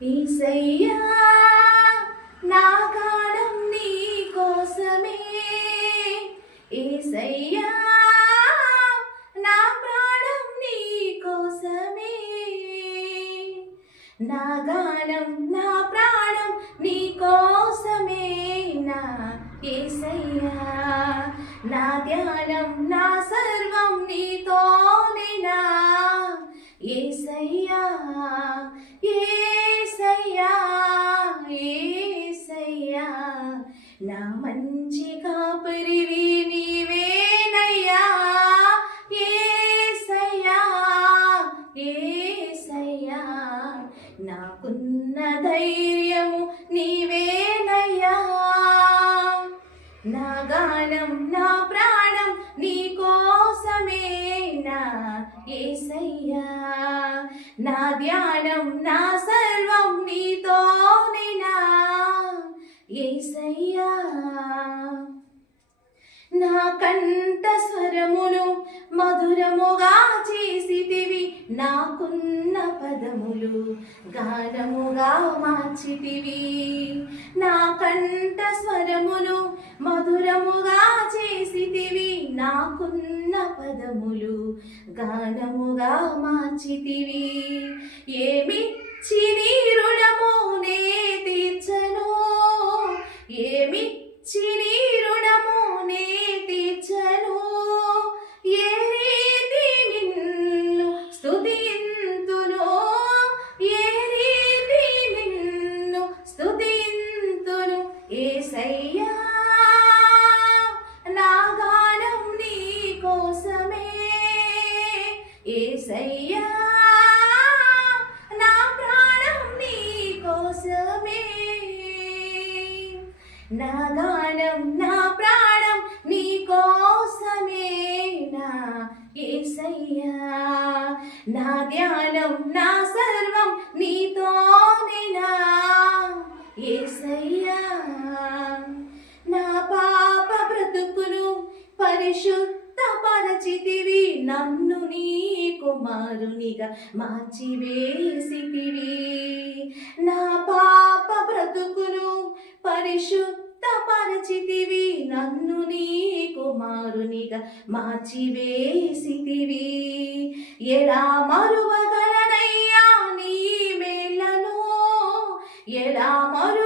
యేసయ్యా నా గానం నీ కోసమే, యేసయ్యా నా ప్రాణం నీ కోసమే, నా గానం నా ప్రాణం నీ కోసమే నా యేసయ్యా, నా ధ్యానం నా సర్వం నీతోనేనా యేసయ్యా, యేసయ్యా యేసయ్యా నా మంచి కాపరివి నీవేనయ్యా, యేసయ్యా యేసయ్యా నాకున్న ధైర్యము నీవేనయ్యా, నా గానం నా ప్రాణం నీ కోసమే నా యేసయ్యా, నా ధ్యానం నా సర్వం నీతోనేనా యేసయ్యా, నా కంఠ స్వరమును మధురముగా చేసితివి, నాకున్న పదములు గానముగా మార్చితివి, నా కంఠ స్వరమును మధురముగా చేసితివి, నాకున్న పదములు గానముగా మార్చితివి, ఏమిచ్చి నీ రుణము నే తీర్చను, ఏమిచ్చి నీ రుణము నే తీర్చను, ఏ రీతి నిన్ను స్తుతింతును, ఏ రీతి నిన్ను స్తుతింతును యేసయ్యా, నా గానం నీ కోసమే, యేసయ్యా నా ప్రాణం నీ కోసమే, నా గానం నా ప్రాణం నీ కోసమే నా యేసయ్యా, నా ధ్యానం నా సర్వం నీతోనేనా యేసయ్యా, నా పాప బ్రతుకును పరిశుద్ధ పరచితివి, నన్ను నీ కుమారునిగా మార్చివేసితివి, నా పాప బ్రతుకును పరిశుద్ధ పరచితివి, నన్ను నీ కుమారునిగా మార్చివేసితివి, ఎలా మరువగలనయ్యా నీ మేలను, ఎలా మరు